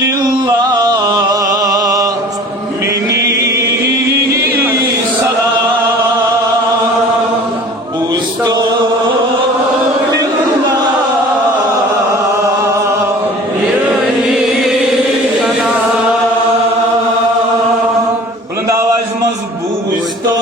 लिल्लाह mini सलाम बुस्तो बुलंद आवाज मज बुस्तो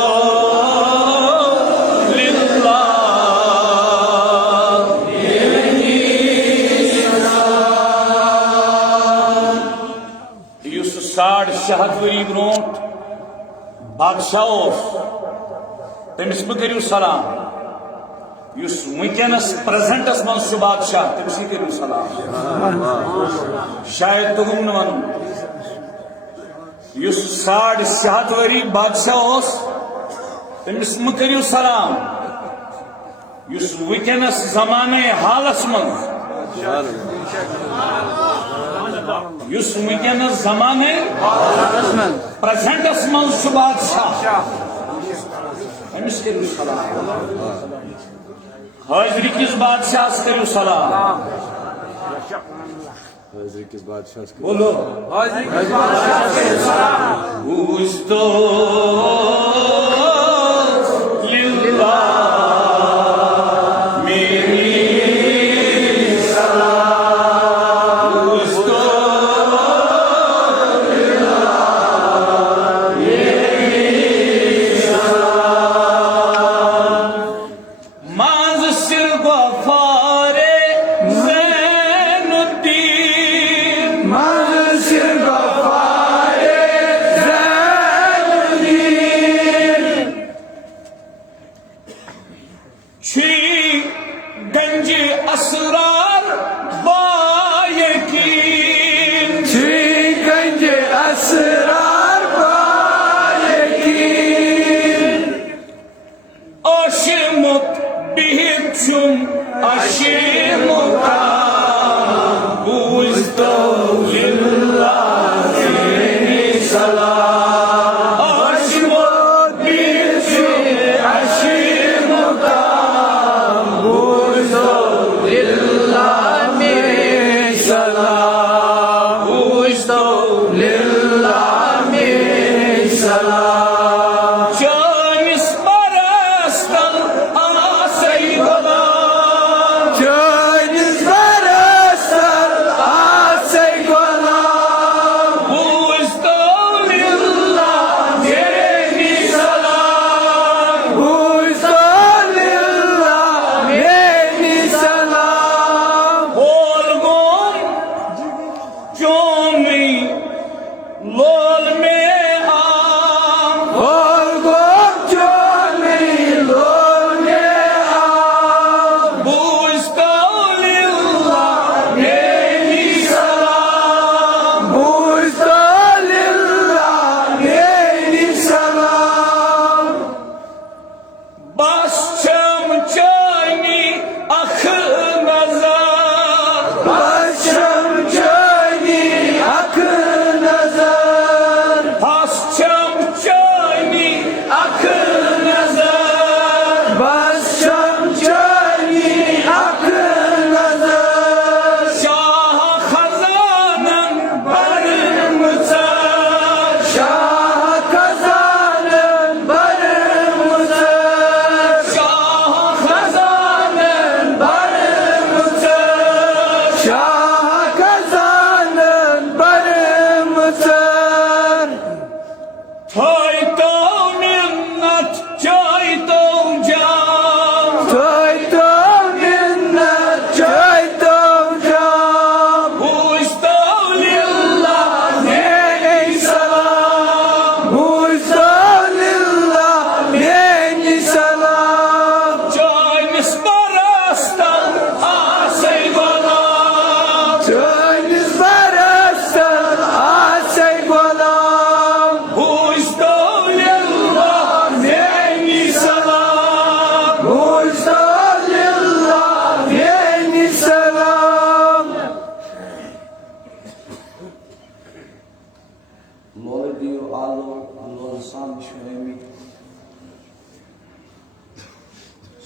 साढ़ शहत वरी ब्रोट बादशाह तमिस करू सलाम वनस प्रेजेंटस मन बादशाह तमिस करू सलाम शायद तुम वन साढ़ शहत वरी बादशाह तमिस करू सलाम वनस जमाने हालस मन वनस जमाने प्रेजेंटस मन बादशाह अमिस करू सलाम हाजरी किस बादशाह करू सलाम हाजरी किस बादशाह बोलो हाजरी किस बादशाह करू सलाम बुस्तो लिल्लाह गंज असरार बायकीन गंज असरार बायकीन अशमुत बिहिचुम अशमुता बुस्तो लिल्लाह सलाम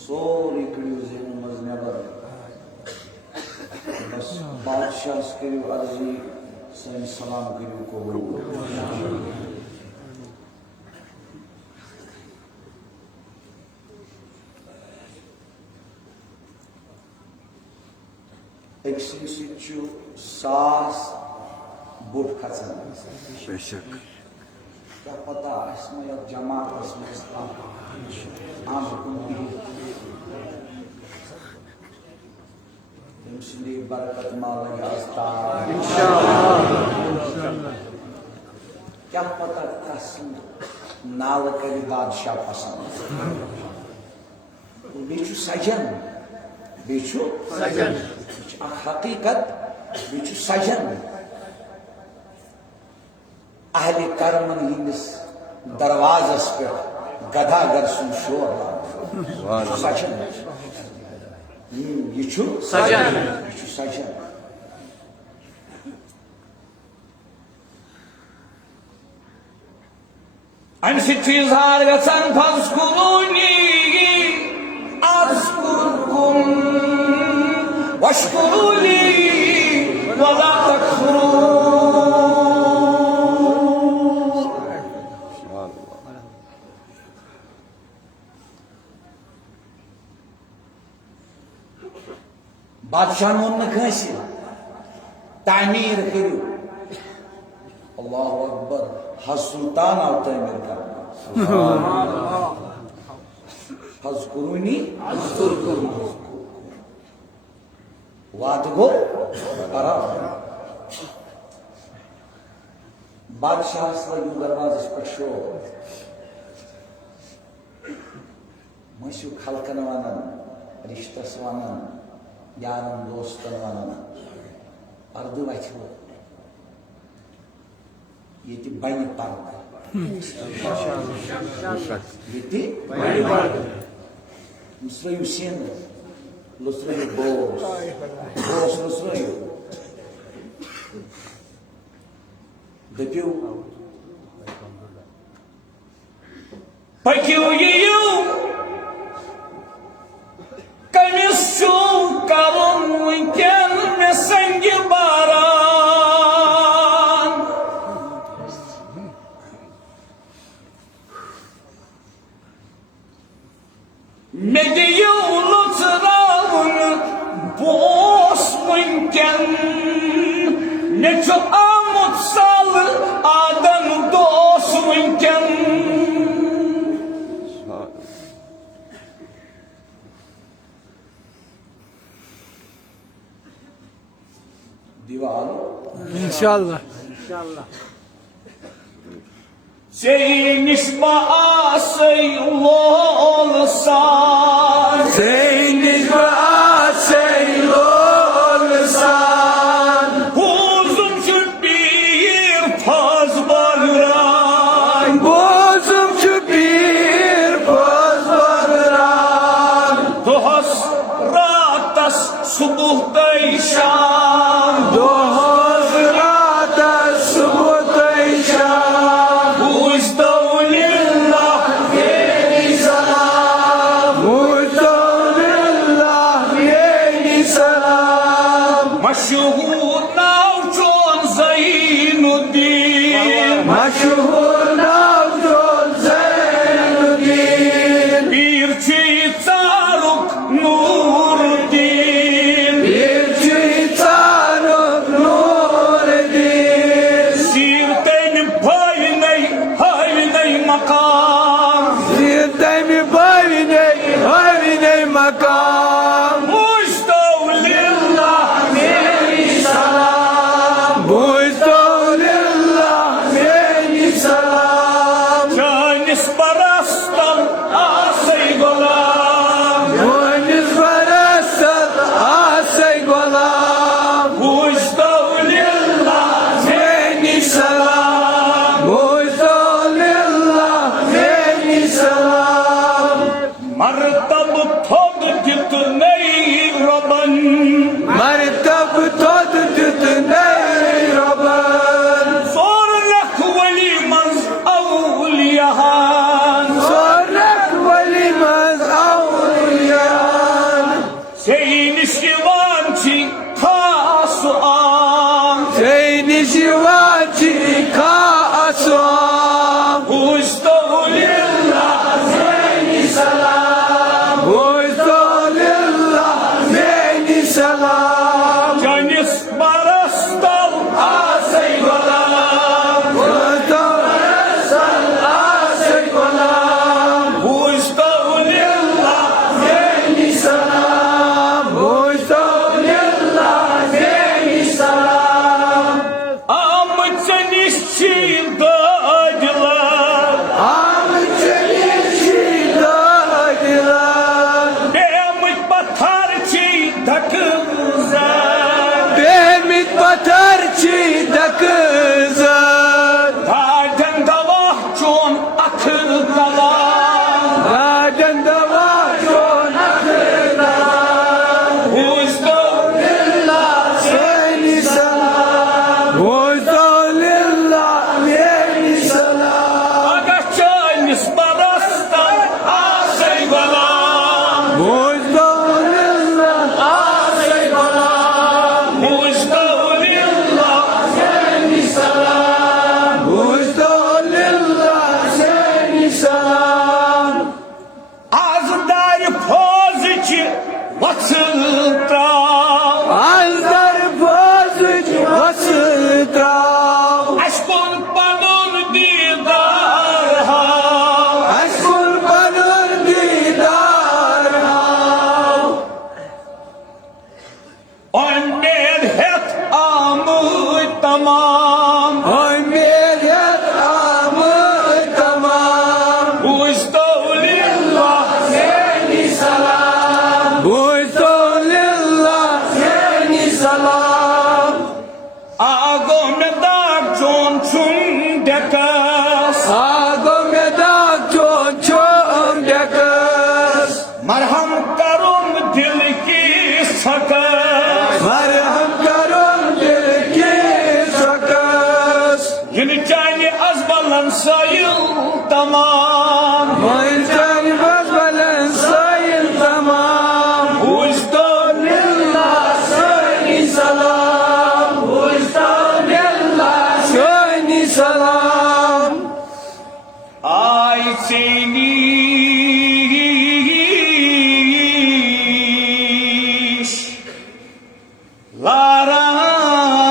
Sorry, Kruzin was never. Badsha's kiri arzi Sen salam kıyım kovulu. Eksisi saas bur kazan. Beşik. Ya pata isme ya cemaat isme İslam. Amkum bi. Temsili barakat malı yazda. क्या पता कसम नाल करी बादशाह पसंद बेचू सजन बेचू सजन हकीकत बेचू सजन अहले कर्मन हिंदिस दरवाजस पे गधा गर सुन शोर सजन ये छू सजन सजन Hani siz hargasan fazkuluni azkurkum vaşkuruli ve la tekfurun. Badşahın onunla kınsı tamir kırıyor. Allahu Akbar. Haz Sultan avta emir karna. Hazkuruni azkurkum. Vadgo ara. Badşah asla yu darvazes per şo. Maşu halkana vanan, riştas vanan, yarın dostan vanan. Ardı vaçhu. Yeti bani park. Yeti bani park. Lusrayu sen, lusrayu bos, bos lusrayu. Depiu. Pakiuyiyu kamisu kalun winken mesengi baran. Mediyu lutravun bos winken ne çok amutsal adam dos winken. Divan. İnşallah. Senin ismi olsan Seyniz ve aseyl olsan uzun şu bir paz bağıran bozum şu bir poz bağıran Tohas ratas subuhtayşan Dohoz rata subutayşan Uzdavlillah Yeni salam Muzdavlillah yeni salam Maşhur navçon Zeynuddin Maşhur navcun Zeynuddin Bir çiğtaruk Nuruddin Bir çiğtanık Nureddin Sirteyni hayney makam Zirteymi haviney makam Muzdavlillah Yeni salam Muzdavlillah yeni salam Shivaji का अस्वाम Ustaulillah many सलाम Canis barastal आसे गुलाम Ustaulillah many सलाम Amçenişçi dağdılar हम चली शीदागिलान Beğenmiş batarçı takımızlar बेमित पत्थर ची दकजर Taden davah çon akıl kalan राजन दवा जो नखरा Ustaulillah मेनी सलाम मेनी सलाम Agaçanis barastal asaygalan आसे गुलाम Ustaulillah मेनी सलाम मेनी सलाम Azdar pozici vasılta अंदर बोझ वसता Aşkın panun didar ha अशकुल बनर दीदार Önler het amı tamam और मेरे आम तमाम Ustaulillah मेनी सलाम मेनी सलाम Ağım dar çon çun dekas आगो में दाग छोम डकस Marham karun dil ki sakas मरहम करो दिल की सकस Yeni cani azbalan sayıl tamam मोइंजन बस बलन साइल तमाम Ustaulillah शोनी सलाम शोनी सलाम Ay seni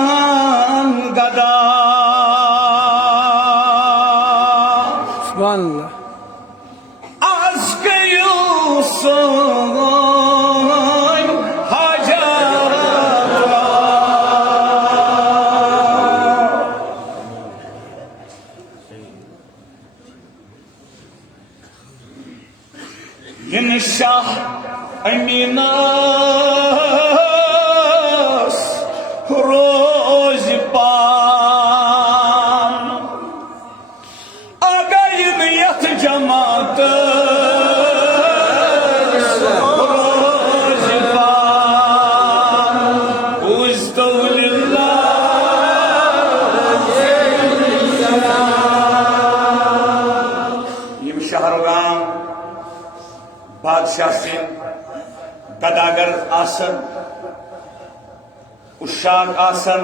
laran gada सुभान अल्लाह aşkı yılsın hacata Yine şah eminas rozipan Agayın yat cemaatı rozipan Ustaulillah Yim şahrgan बादशाह से गदागर आसन उशाक आसन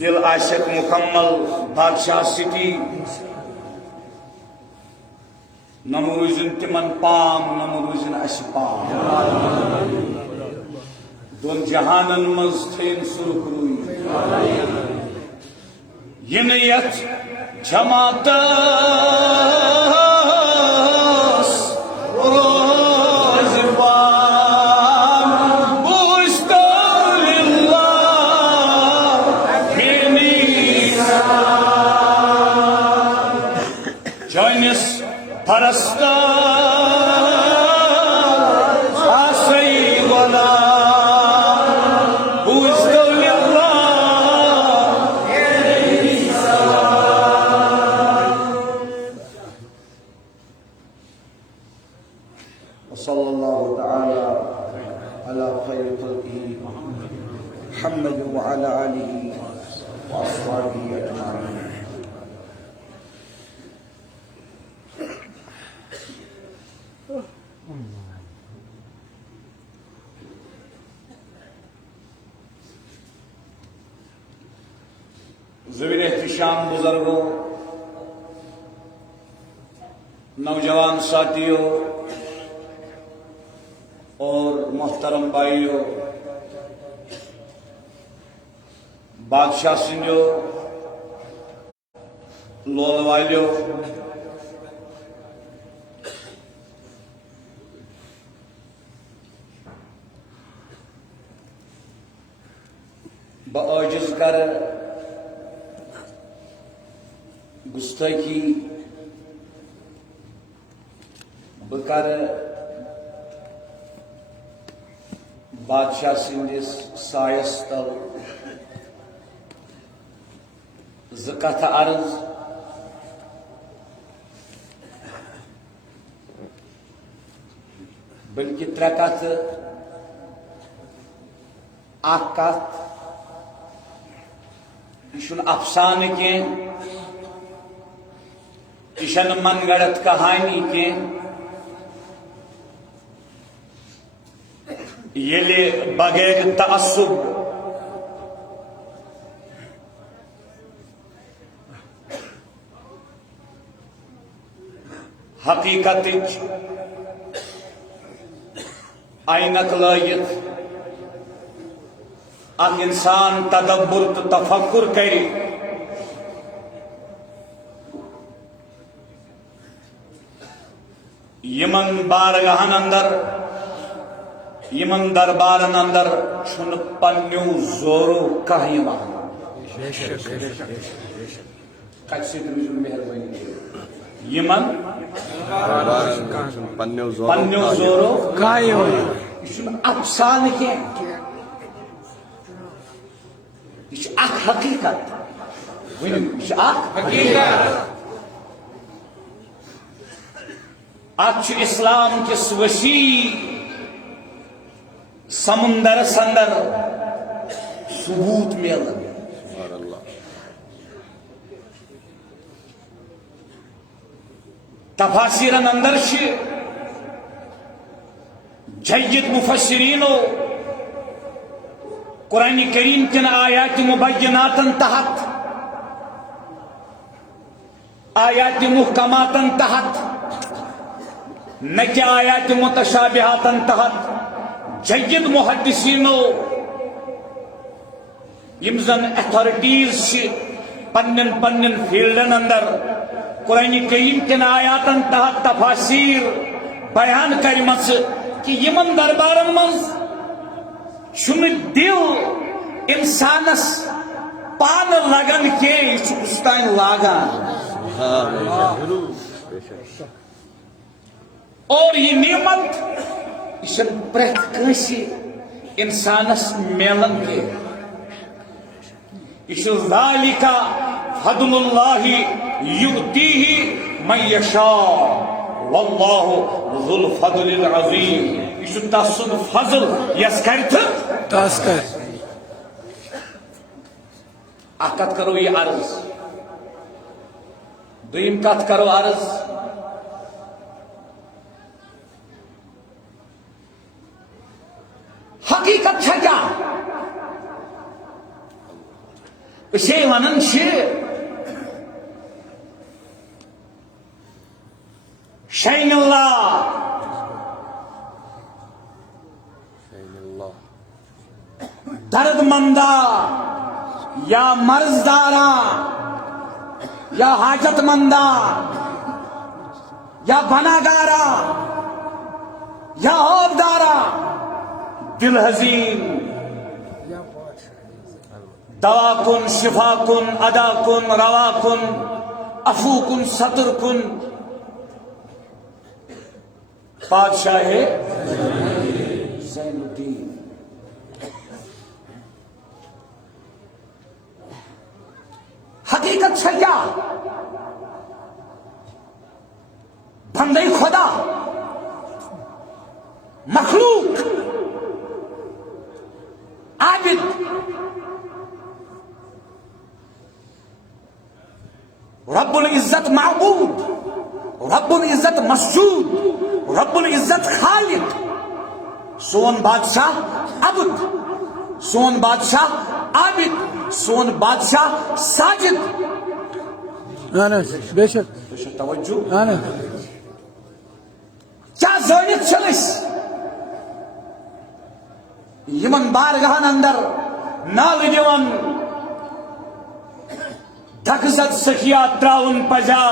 दिल आशिक मुकम्मल बादशाह सिटी नमरूजन तिमन पाम नमरूजन अश पाम दोन जहानन मज थेन सुरुख रुई यन यथ जमातस रोज़बान Ustaulillah beni Canis parastan asaygola Ustaulillah وصلى الله تعالى على خير خلقه محمد وعلى آله وأصحابه أجمعين. ज़वीर एहतिशाम बुजुर्गों, नौजवान साथियों और मोहतरम भाइयों, बादशाह सिंजो, लोल वालियों, बआजिज़ कर गुस्ताखी बकर बादशाह सिंदिस सायस तल ज़कत अर्ज बल्कि त्रे कथ अख कथ यह अफसाने कह यह मन गढ़त कहानी कह ये बगैर तअस्सुब हकीकत आइनक लायत अख इंसान तदब्बुर तो तफक्कुर कर यमन बारगाहन अंदर यमन दरबारन अंदर छुन पन्नु जोरो कह मेहरबानी यमन पन्नु जोरो अफसान के हकीकत अच इस्लाम किस वसी समुंदर अंदर सबूत मिलन तफासिरन अंदर जय्यद मुफस्सिरीनो कुरान करीम किन आयात मुबय्यनातन तहत आयात मुहकमातन तहत न कि आयात मुतशाबिहातन तहत जय्यद मुहद्दिसीनो यम जन अथॉरिटीज पन्नन पन्नन फील्डन अंदर कुरान करीम किन आयातन तहत तफासीर बयान करमस कि यमन दरबारन मज छुन दिल इंसानस पान लगन के उस्तान लागान और ये नियमत इस प्रेत कंसी इंसानस मेलन के इस ज़ालिका फदलुल्लाहि युतीहि मन यशा वल्लाहु ज़ुल फदलिल अज़ीम। इस तसुद फजल यस करत तस कर अकत करो ये अर्ज दुइम कत करो अर्ज हकीकत है क्या इसे वनन शैनुल्लाह दर्दमंदा या मर्जदारा या हाजतमंदा या बनागारा या औबदारा दिल हजीन दवा कुन शिफा कुन अदा कुन रवा कुन अफू कुन सतर कुन बादशाह ज़ैनुद्दीन हकीकत है क्या बंदे खुदा मखलूक आबिद रब्बुल इज्जत माबूद रब्बुल इज्जत मसजूद रब्बुल इज्जत खालिक सोन बादशाह अब्द सोन बादशाह आबिद, सोन बादशाह साजिद। बेशक तवज्जो अहन क्या जानित छस यमन बारगाहन अंदर नाल दिवन धकजत सखिया त्राउन पजा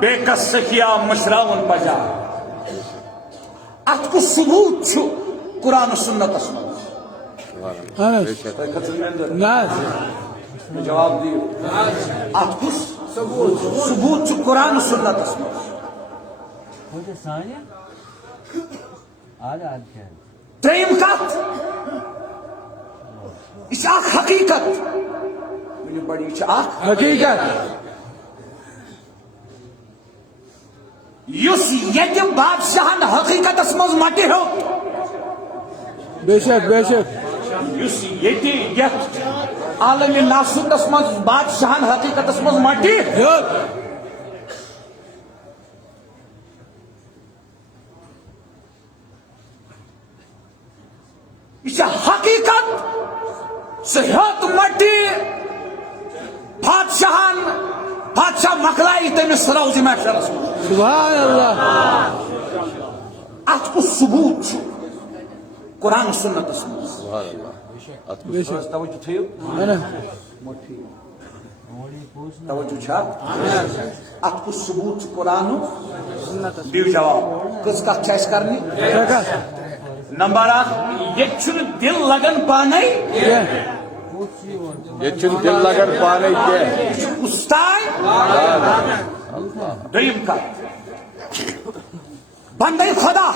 बेकस सखिया मशराउन पजा। अत को सबूत छु कुरान सुन्नत जवाब दियो अत को सबूत छु कुरान सुन्नत त्रेम कत यह हकीकत बड़ी हकीकत युस यति बादशाहन हकीकत मज मटि हो। बेशक बेशक युस यति यत आलम नासुतस मज बादशाहन हकीकत मज मटि यह हकीकत सहियत मटि बादशाह मकलाई तमिस रौज महशरस मज। सुभान अल्लाह अत को सबूत कुरान सुन्नत तवज्जो थयो तवज्जो छा अत को सबूत कुरान दियो जवाब कस कथ छ करनी। नंबर 1 ये दिल लगन पाने दिल लगन पाने के उस्ताद दईम का बंदे खुदा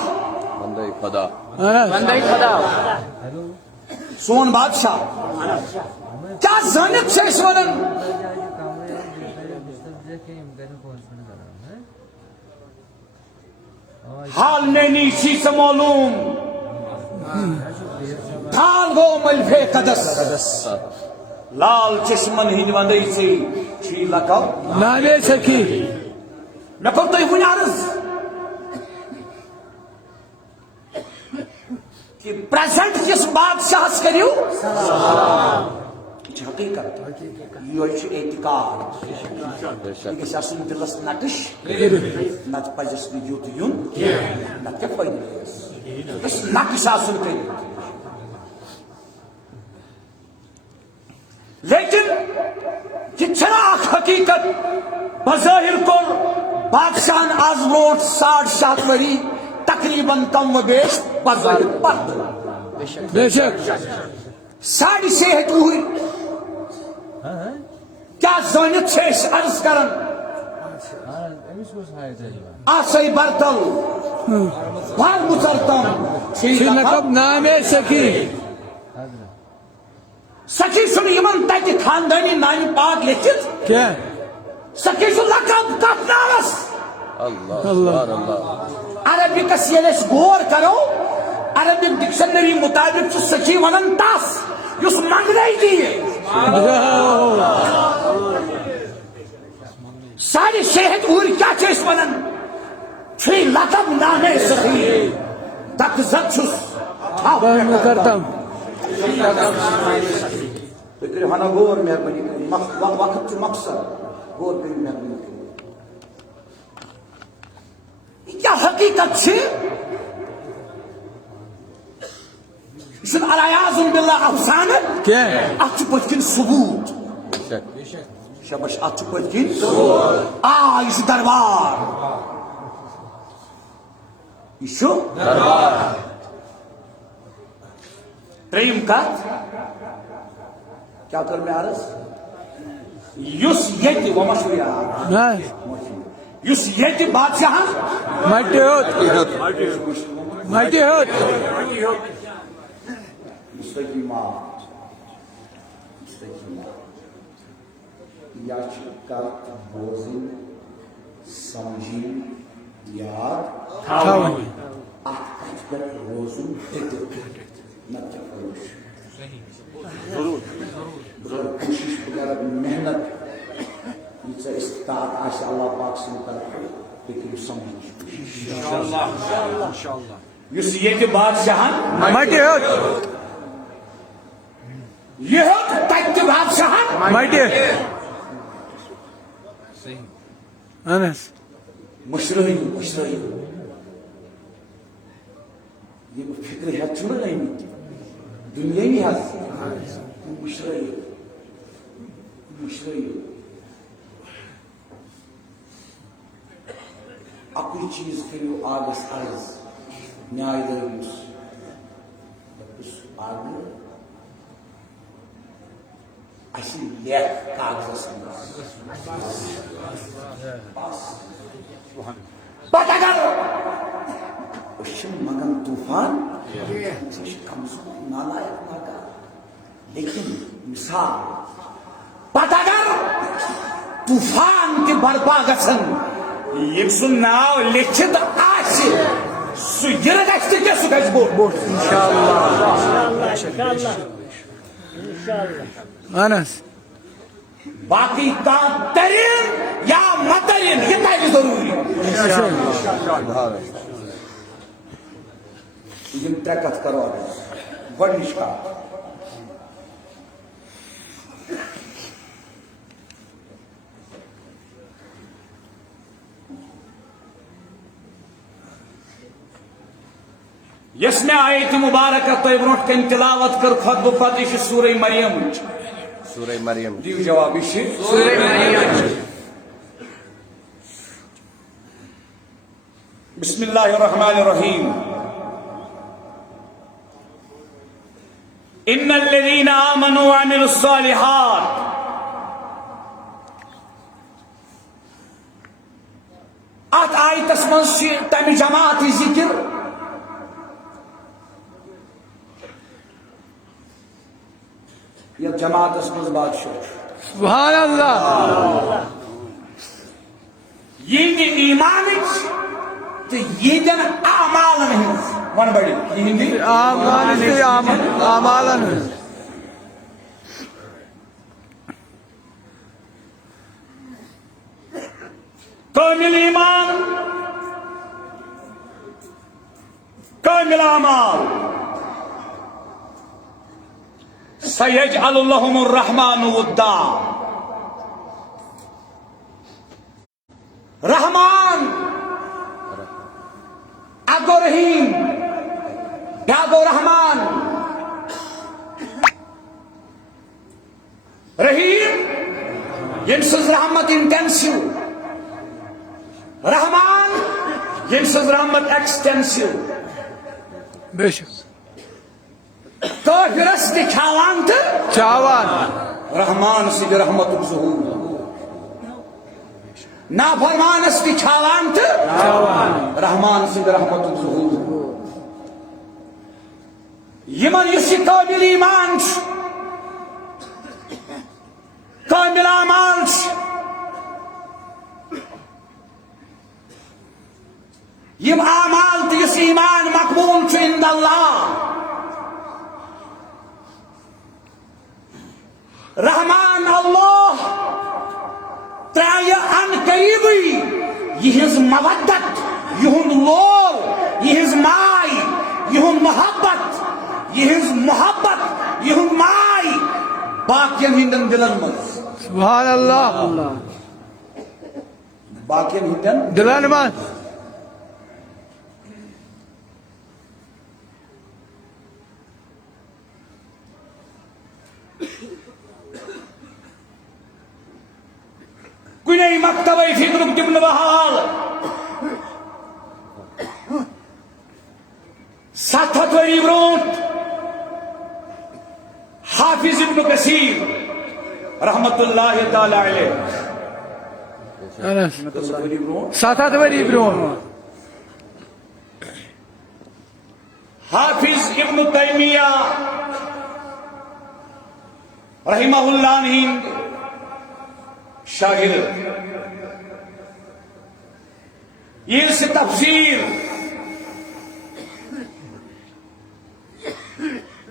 सोन बादशाह क्या जानित से इस वनन हाल नैनी सी से मालूम थाल गो मलफे कदस लाल चश्मन हिंद वंदई से छी लकब नामे सखी मैं कहता हूं बुनियाद कि प्रेजेंट किस बादशाह करियो हकीकत यो एतिकाद यह दिलस नटिश नत पजस युत युन नत क्या फायदे नटिश कर। लेकिन कितना हकीकत बज़ाहिर को बादशाह आज ब्रोट 7.5 वरी तकरीबन कम व बेश बज़ाहिर बेशक 6.5 हुई क्या जानित शेष अर्ज करन आसई बर्तल भार मुचरतम श्रीनकब नामे सखी सखी सुन यमन तक खानदानी नाम पाक लिखित क्या सखी सुन लकब कथ नामस अल्लाह अरबिकस ये गौर करो अरबिक डिक्शनरी मुताबिक सखी वनन तस युस मंगने दिए 6.5 उर क्या चीज वनन छे लकब नामे सखी तक जक्षुस करतम हना गौर मेहरबानी वक्त मकसद गौर कर मेहरबानी क्या हकीकत छे अलायाज़ुन बिल्लाह अफसान क्या अत पत्किन सबूत शबश अत पत्किन यह दरबार यह त्रेम कत क्या कर में अर्ज युस यति वो मशहूर युस यति बादशाह मटे होत या कत बोजिन समझी याद रोजुन कोशिश मेहनत इस्तात अल्लाह पाक सं तरफ समझ बादशाह मटे यह तक मटे अनस मुशरही ये फिक्र है छुड़ नहीं दुनिया ही है मुशरही अकुल चीज करो आगस अर्ज न्याय दर्ज आग अशी लेख कागज पता करो मगन तूफान कमजोर नालायक मगा लेकिन मिसाल पता कर तूफान के बर्पा गसन ये नाव लिखित आशे सुगिर गश्त के सुगज बोट इंशाअल्लाह अनस बाकी का तरीन या मतरीन ये तय जरूरी ये तकत करो गणेश का यसमें आयत मुबारक तो ब्रोट कन तिलावत कर खुद ब खुद यह सूरह मरियम दिव जवाब सूरह मरियम बिस्मिल्लाहिर्रहमानिर्रहीम इन्नल्लज़ीना आमनू व अमिलुस्सालिहात अत आयतस मज तमि जमात जिक्र यह जमात मज बादशाह सुभान अल्लाह ये ईमान तो ये जन आमाल नहीं वन बड़ी हिंदी आमालन कामिल ईमान कामिल आमाल सयजअलुल्लाहुमुर रहमानु वुद्दा रहमान अगो रहीम यागो रहमान रहीम यमसज रहमत इंटेंसिव रहमान यमसज रहमत एक्सटेंसिव बेशक काफिरस दिखावान तो चावान रहमान से रहमत ज़ुहूर नाफरमानस दिखावान तो रहमान से रहमत ज़ुहूर यमन युसी कामिल ईमान कामिल आमाल यम आमाल तो युस ईमान मकबूल इंदल्लाह रहमान अल्लाह त्राय अन करीबी यह मवद्दत यहुन लोल यह माय यहुन मोहब्बत यहुन माय बाकियन हिंदन दिलन मज सुभान अल्लाह बाकियन हिंदन दिलन मज कुने मकतब फिक्र इब्न बहाल 7 वरी ब्रोट हाफिज इब्न कसीर रहमतुल्लाहि तआला अलैह अनस 7 वरी ब्रोन हाफिज इब्न तैमिया रहिमहुल्लाह हिंद शागिर ये से तफसीर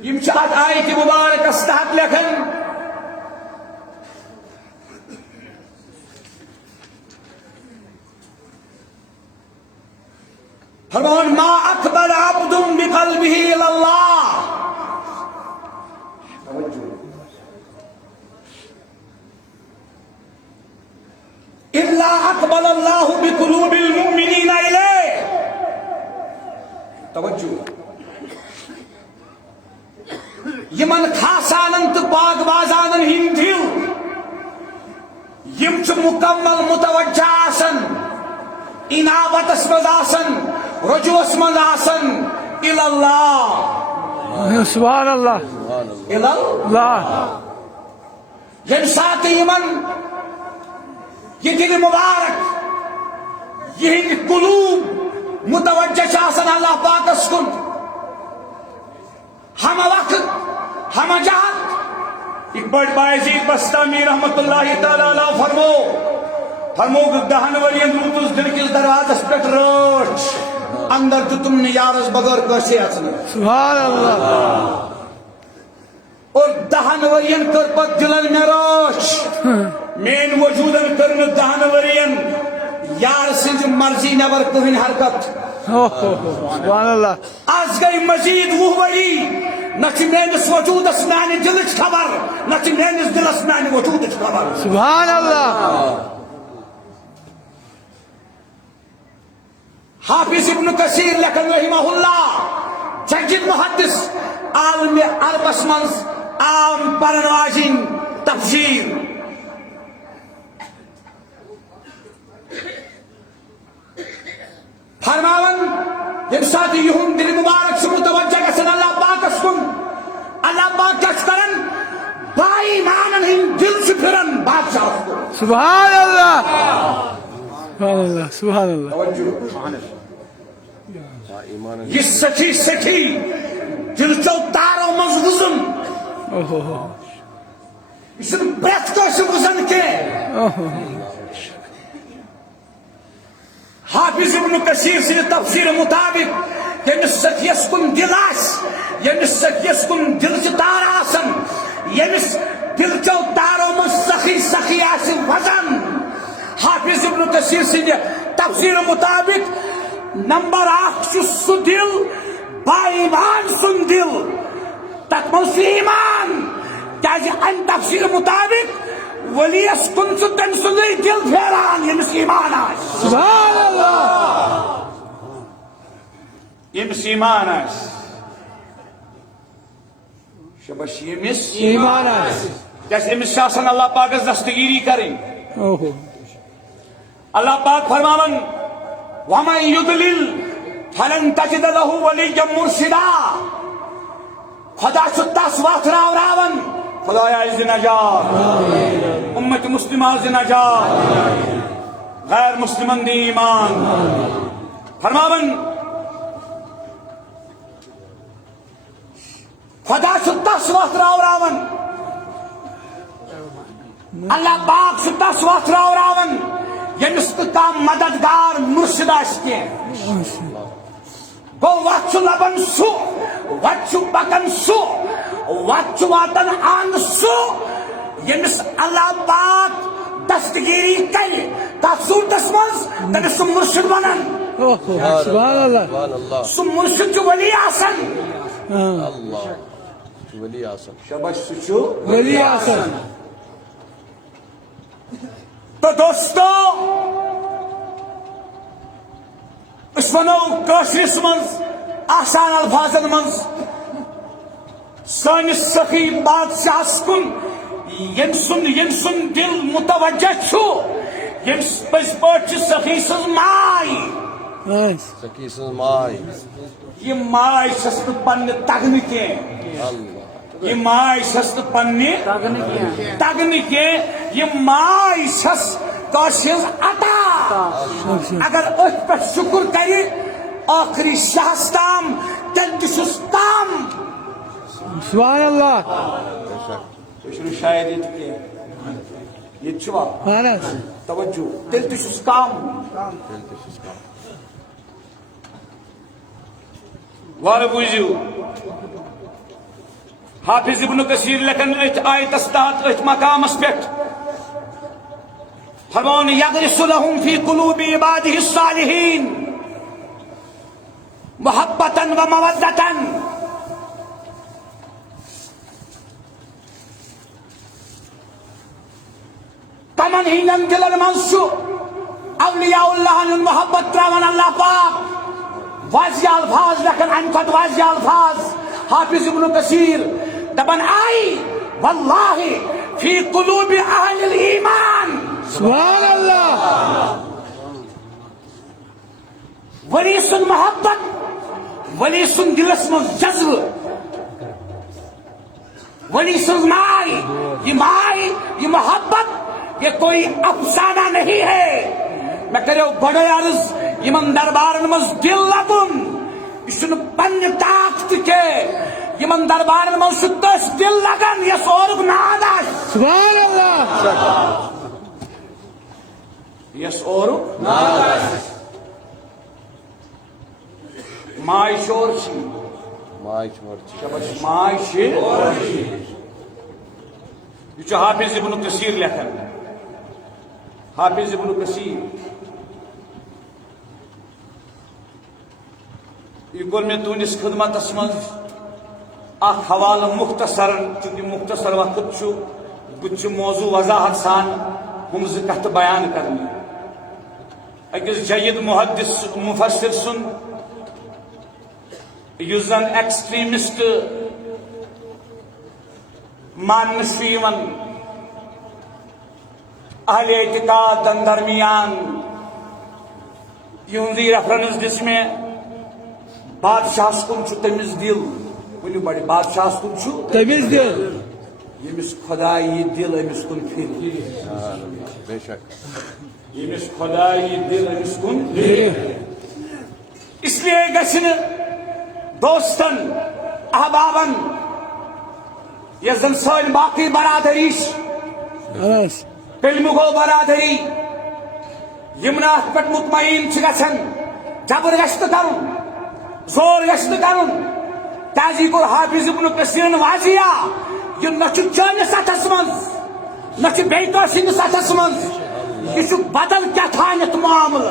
यम चाहत आयत मुबारक तहत लेखन फरमान मा अकबल अब्दुम बिक़ल्बिही इलल्लाह इल्ला अक़बलल्लाहु बिक़ुलूबिल मुमिनीना इलैह। तवज्जो, यमन खासानन तो पाकबाजानन हिंद दिल यम च मुकम्मल मुतवज्जा आसन, इनाबतस मज आसन, रुजूस मज आसन इलल्लाह। सुभान अल्लाह इलल्लाह। यम साथ यमन ये दिल मुबारक यह कुलूब मुतवज्जा आसन अल्लाह पाकस कुन, हम वक्त हम जहात। एक बड़ बायजीद बस्तामी रहमतुल्लाहि तआला अलैह फरमो दहन वरियन रूतुस दिल किस दरवाजस पे रोच अंदर तो तुमने यारस बगैर कैसे अचन। सुभान अल्लाह। और दहन वरियन कर पत दिलन में रोच मेन वजूदन करन दहन वरियन यार सिंज मर्जी नबर कहिन हरकत। सुभान अल्लाह। आज गई मजीद वो वरी न मेनिस वजूदस माने दिलच खबर, न मेनिस दिलस माने वजूदच खबर। सुभान अल्लाह। हाफिज इब्न कसीर लखन रहिमहुल्लाह जजिद मुहद्दिस आलम अरबस मंस आम परनवाजिन तफसीर फरमावन यम साथ युहुन दिल मुबारक से मुतवज्जा गसन अल्लाह पाक सुन, अल्लाह पाक करन बाई मानन हिन दिल से फिरन बादशाह। सुभान अल्लाह। सुभान अल्लाह। सुभान अल्लाह। ये सखी सखी दिल चो तारो मजबूजन इसन ब्रेथ को सुबुजन के हाफिज इब्न कसीर से तफसीर मुताबिक यमिस सखियस कुन दिलास, यमिस सखियस कुन दिल से तार आसन, यमिस दिल चो तारो मज सखी सखी आसन वजन। हाफिज इब्न कसीर से तफसीर मुताबिक नंबर 8 सु दिल बाईमान सुन दिल तक मुस्लिमान क्या अन तफसीर मुताबिक वलियस कुन सु तन सुन दिल फेरान यमिस ईमान आस। सुभान अल्लाह। यमिस ईमान आस शबश यमिस ईमान आस। जैसे यमिस शासन अल्लाह पाक दस्तगीरी करें। अल्लाह पाक फरमावन वमन युदलिल फलन तजिद लहु वलिय्यन मुर्शिदा। खुदा सुत्ता स्वाथ रावन खुदाया इज़ नजात उम्मत मुस्लिमा इज़ नजात गैर मुस्लिमन दी ईमान। फरमावन खुदा सुत्ता स्वाथ रावन अल्लाह पाक सुत्ता स्वाथ रावन यमिस का मददगार मुर्शिदा इसके गो वच्चु लबन सु वच्चु बकन सु वच्चु वातन आन सु यमिस अल्लाह पाक दस्तगीरी कर तसूरतस मंस तनिस मुर्शिद बनन। सुभान अल्लाह। सु मुर्शिद जो वली आसन अल्लाह वली आसन शबाश सुचु वली आसन। तो दोस्तों इस वनो काशिस मंस आसान अल्फाजन मंस सानिस सखी बादशाह कुन यम सुन दिल मुतवज्जा छु यम पज पट सखी सज माय सखी सज माय ये माय सस्त पन तगन के अल्लाह ये माय सस्त पन्ने तगन के ये माय सस काशिस अता अगर उस पर शुक्र करे आखिरी शास्ताम तम। सुभान अल्लाह। शायद ये छुआ तवज्जो दिल तुस्काम वार बुझू हाफिज इब्न कसीर लखन आयतस तहत मकामस पे फरमान यगरिसु लहुम फी कुलूबि इबादिहि सालिहीन मुहब्बतन व मवद्दतन। कमा यमन हिंदन दिलन मंसु अवलियाउल्लाह ने मोहब्बत त्रावन अल्लाह पाक वाजिया अल्फाज लखन अनखत वाजिया अल्फाज हाफिज इब्न कसीर दबन आई वल्लाहि फी कुलूबि अहलिल ईमान सुभान अल्लाह वली सुन मोहब्बत वली सुन दिलस में जज्ब वली सुन माई ये मोहब्बत ये कोई अफसाना नहीं है। मैं करो बड़े अर्ज यमन दरबार मज दिल लगुन यह पन्न ताकत के यमन दरबार मज तस दिल लगन यस और नाद सुभान अल्लाह यस और माय शोर माय यह हाफिज इब्न कसीर लेखन हाफिज इब्न कसीर यह कोर मे तुनिस खिदमतस मज हवाल मुख्तसर चूंकि मुख्तसर वक्त बुत मौजू वजाहत सान हम कत बयान करने अकिस जयद मुहद्दिस मुफस्सिर सुन युस जन एक्सट्रीमिस्ट मानस अहले इतिकाद दरमियान यहदी रेफरेंस दिस में बादशाह कुन तमिस दिल वनु बड़े बादशाह कुन तमिस दिल यमिस खुदा यह दिल अमिस कुन फिर यमिस खुदा यह दिल अमिस कुन इसलिए गशन दोस्तन अहबाबन ये जन सन बाकी बरादरी फिल्म गो बरादरी यमना पे मुतमईन गन जबर गश्त कर जोर गश्त कर ताजी को हाफिज इब्न कसीर वाजिया यह न चनिस अथस मज न बेटो सिंस अथस मज यह बदल क्या थानत मामल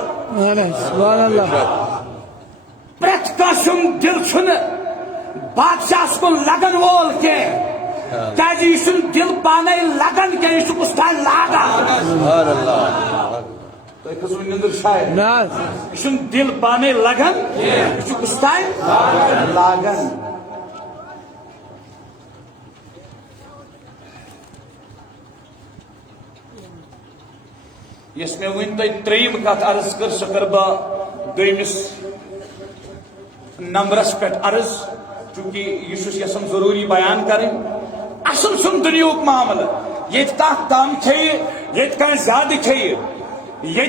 प्रेत कसुन दिल बादशाह कुन लगन वोल के ताजी यह दिल पाने लगन के यह उस्ताद लागा निंदर शायद यह दिल पाने लगन यह उस्ताद लागन यस मे वन तुम त्रेम कत अर्ज कर सह कर बमिस नंबरस पे अर्ज चूंकि यह यसान जरूरी बयान कर असल सुन दुनियुक मामल ये कम खे ये ज्यादा खे ये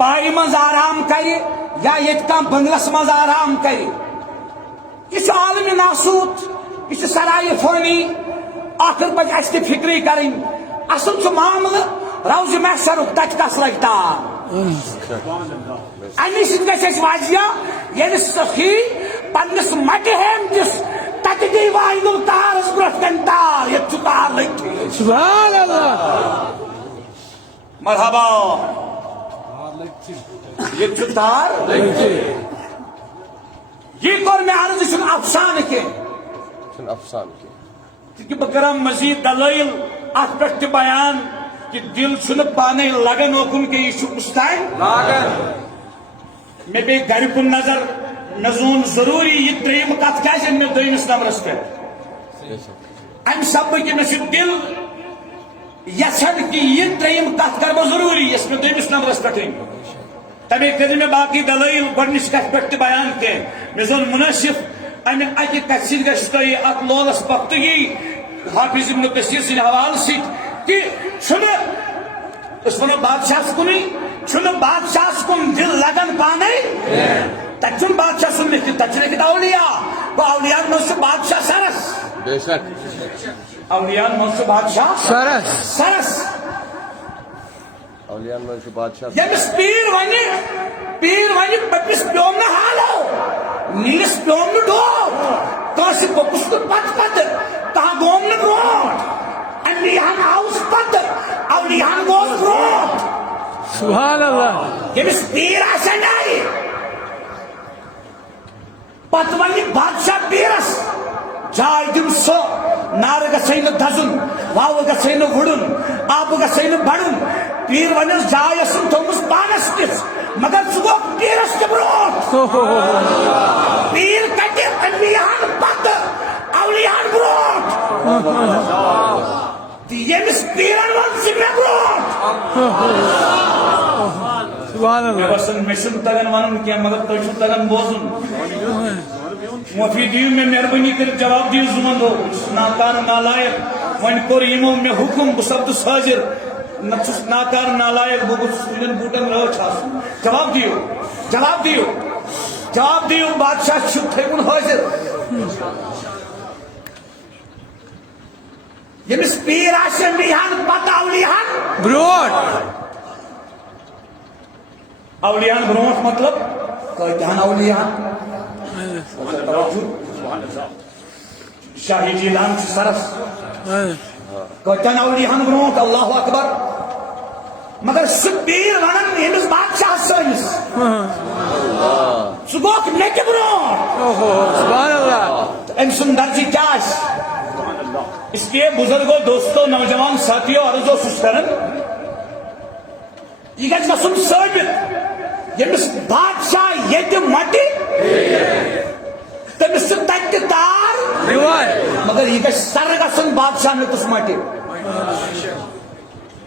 पाई मज आराम कर या ये बंगलस मज आराम कर यह आलम नासूत यह सराय फोनी आखिर पे अस फिक्री कर असल मामल रोज महसर तक कस लग तार अमे सह सखी पन्नस मट हेम दिस तक दी वाइल तारस ब्रथ कन तार ये तार लग सुभान अल्लाह मरहबा ये तार ये कोर में अर्ज अफसान के कि बह कर मजीद दलाइल अत पे बयान कि दिल पाने लगन ओकुन के यह उस्ताद मे पे घर कुन नजर मे जोन जरूरी यह त्रेम कत क्या मे दोमिस नंबरस पे अम सब कि मे दिल यसन कि यह त्रेम कत कर जरूरी यस मे दोमिस नंबरस पे तमे कर मे बाकी दलाइल गनिश कत पे बयान के मे जोन मुनसिफ अमे अकि कत अत लोलस पख्तगी हाफिज इब्न कसीर सिंह हवाल कि वो बादशाह कुन बादशाह कुन दिल लगन पाने तक बादशाह सुन लिखित तक लिखित अवलिया अवलियान मज बादशाह सरस अवलियान मज बादशाह सरस यमिस पीर वन पपिस प्योम न हालो नीलिस प्योम न डो काश पपुस पत कहा गोम न ब्रोट अलियान हाउस पत अवलियान गोस ब्रोट सुभान अल्लाह यमिस पीर आसनाई पत वन बादशाह पीरस जाय दिम सो नार गसै न दजुन वाव गसै न वुडुन आब गसै न बडुन पीर वनस जाय असुन थोमस पानस किस मगर सुगो पीरस के ब्रोट पीर कटे अलियान पत अलियान ब्रोट यमिस पीरन वन सिमे ब्रोट सुभान अल्लाह वसन मिशन तगन वनन के मगर तोछु तगन बोजुन मुफी दियो में मेहरबानी कर जवाब दियो जुमंदो नाकार नालायक वन कोर इमो में हुकुम शब्द हाजिर नक्सुस नाकार नालायक बुगुस सुलन बूटन रहो छास जवाब दियो जवाब दियो जवाब दियो बादशाह चुप थेगुन हाजिर ये मिस पीर आशन बिहान पता औलियान ब्रोड औलियान ब्रोट मतलब कहते औलियान शाही जिलान सरस कहते औलियान ब्रोट अल्लाह अकबर मगर पीर वनन यमिस बादशाह सनिस सुगोक नेके ब्रोट सुभान अल्लाह एम सुंदर जी क्या इसलिए बुजुर्गों दोस्तों नौजवान साथियों अर्जो सुस्तरन ये गसुन साबित यमिस बादशाह ये मटी तमिस तक तार मगर ये सर गसन बादशाह ने तुस मटी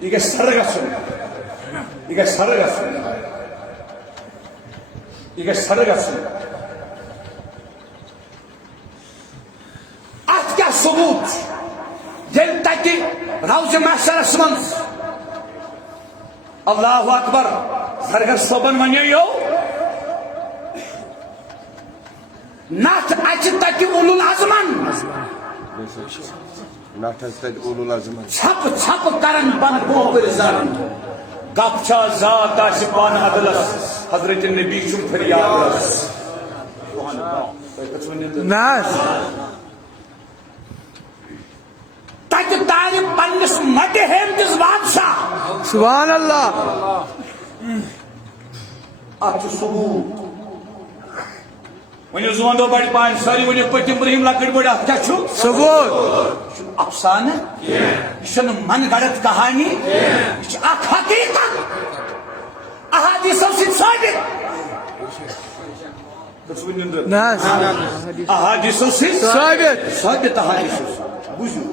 ये सर गसन ये सर गसन ये सर गसन आज क्या सबूत जल तक रौज महशरस मन अल्लाह अकबर सरगर सोबन वनो यो नाथ अच तक उलुल अजमन छप छप करन बन गोबर जरन गपछा जात आशिपान अदलस हजरत नबी चुम फरियाद नास तक तारी पन्निस मटे हेम दिस बादशाह सुभान अल्लाह अच सबूत वनो जुवंदो बड़ी पान सारी वनो पतिम रहीम लकड़ बड़ा क्या छु सबूत अफसाना ये मन गढ़त कहानी हकीकत अहादीस से साबित नास अहादीस से साबित साबित अहादीस बुझो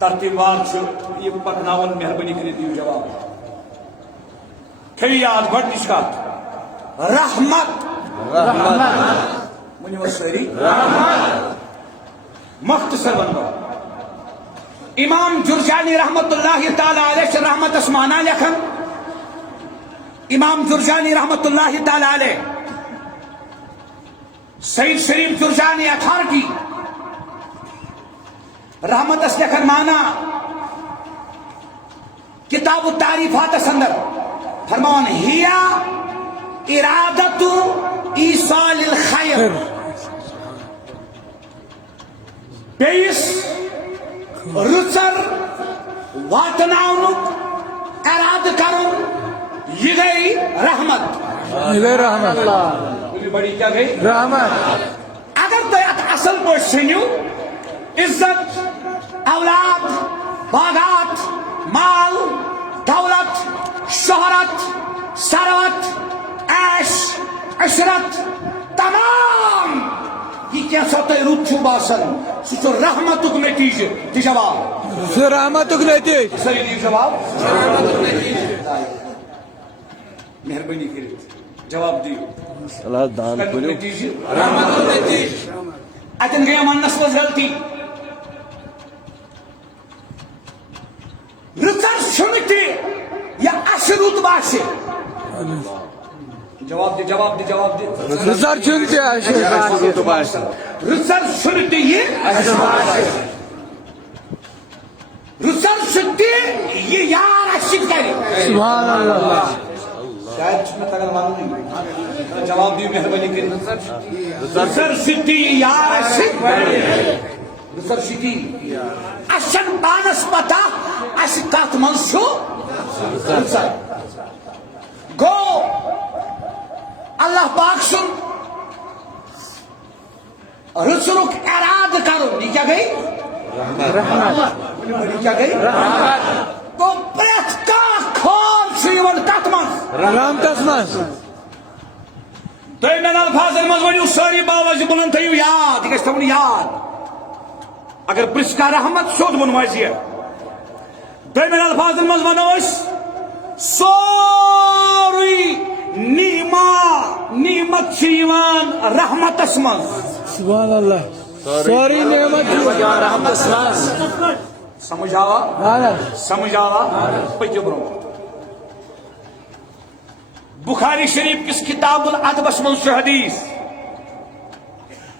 तरतीबार ये पकनावन मेहरबानी कर दियो जवाब थे याद गडनिश कत रहमत मुनि वसरी मुख्तसर वनो इमाम जुरजानी रहमतुल्लाहि ताला अलैह रहमत अस्माना लखन इमाम जुरजानी रहमतुल्लाहि ताला अलैह सईद शरीफ जुरजानी अथॉरिटी रहमत लखन माना किताब तारीफात अंदर फरमान हिया इरादतु ईसालिल खैर बेस रुचर वातनाउनुक इराद करुन ये गई रहमत बड़ी क्या गई रहमत अगर तो असल पर सुनियो इज्जत औलाद बागात माल दौलत शोहरत सरवत ऐश अशरत तमाम ये क्या सोते रुचु बासन सुचो रहमतुक नतीजे ती जवाब रहमतुक नतीजे सही दी जवाब मेहरबानी करी जवाब दियो अल्लाह दान करो नतीजे रहमतुक नतीजे अतन गया मनस वस गलती रुचर सुनते या अशरुत बाशे जवाब दे रुचर सुनते अशरुत बाशे रुचर सुनते ये रुचर सुनते ये यार अशिक करे सुभान अल्लाह शायद मैं तगड़ मालूम नहीं जवाब दियो मेहरबानी करी रुचर सुनते यार अशिक रुचर सुनते अशन पानस पता अश कत मन गो अल्लाह पाक सुन रसुलुक एराद करो, ये क्या गई? ये क्या गई? तो प्रेथ का खोल श्रीवन कतमस रहमतस मज तो मैं अल्फाजन मज वनु सारी बावज बुलंद थयु याद, ये गस्त याद अगर प्रिस्का रहमत सोद बनवाजिए तो मैं अल्फाजन मज वनोस सोरी नीमत श्रीवन रहमतस मज सुभान अल्लाह सारी नेमत रहमतस मज समझावा समझावा पक्यो ब्रो बुखारी शरीफ किस किताबुल अदबस मज हदीस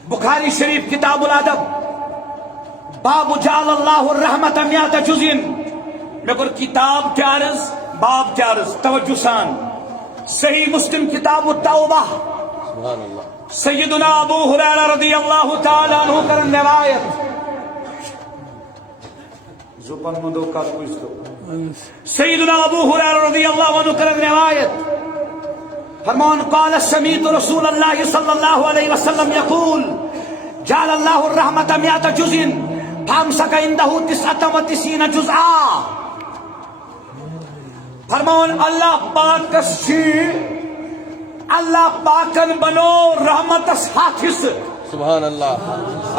बुखारी शरीफ किताबुल अदब बाबु जाल अल्लाहु रहमत मियात जुज़िन मे कर किताब चारस बाब चारस तवज्जो सान सही मुस्लिम किताबु तौबा सय्यदुना अबू हुरैरा रज़ियल्लाहु तआला अन्हु करन रिवायत जुबान मंदो का पूछतो सय्यदुना अबू हुरैरा रज़ियल्लाहु अन्हु करन रिवायत फरमान क़ाल समीअतु रसूलल्लाह सल्लल्लाहु अलैहि वसल्लम यक़ूल जाल अल्लाहु रहमत मियात जुज़िन फामसक इंदहु 99 जुज़आ फरमान अल्लाह पाक अल्लाह पाकन बनो रहमतस हाफिज सुभान अल्लाह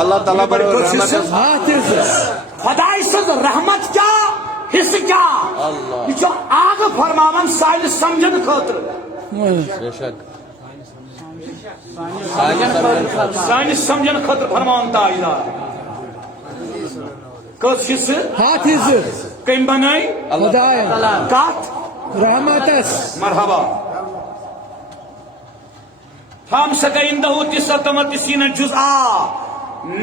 अल्लाह ताला बनो रहमतस हाफिज खुदाई से रहमत क्या हिस्स क्या ये जो आग फरमावन साइल समझन खातिर बेशक साइल समझन खातिर फरमान ताइला कस हिस्स हाफिज कम बनाई खुदाय कात रहमतस मरहबा हम सकइंदहु 99 जुज़आ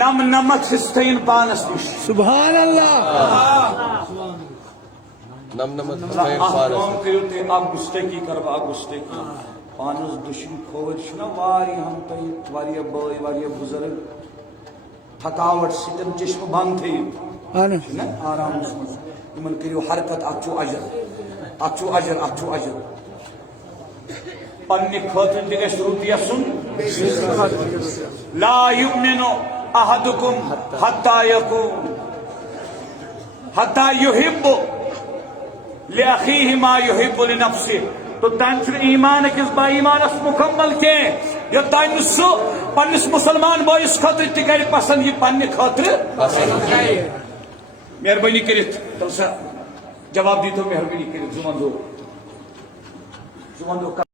नमत हिस्सेन पानस निश सुभान अल्लाह नमत गुस्ताखी करवा गुस्ताखी पानस दुश्मन खोज वारी हम वारिया बय वारिया बुजुर्ग थकावट सिटन चश्म बंद थे आराम इन करो हरकत अच्छो अजर अच्छो अजर अच्छो अजर पन्ने खातिर दिगस रुदिया सुन ला युमिनु अहदुकुम हत्ता युहिब्बु लिअखीहि मा युहिब्बु लिनफ्सिहि तो तान ईमान किस बा ईमानस मुकम्मल के यो तान सु पन्निस मुसलमान बॉयस खातिर त कर पसंद ये पन्ने खातिर मेहरबानी करित तो जवाब दी तो मेहरबानी करित जुमन दो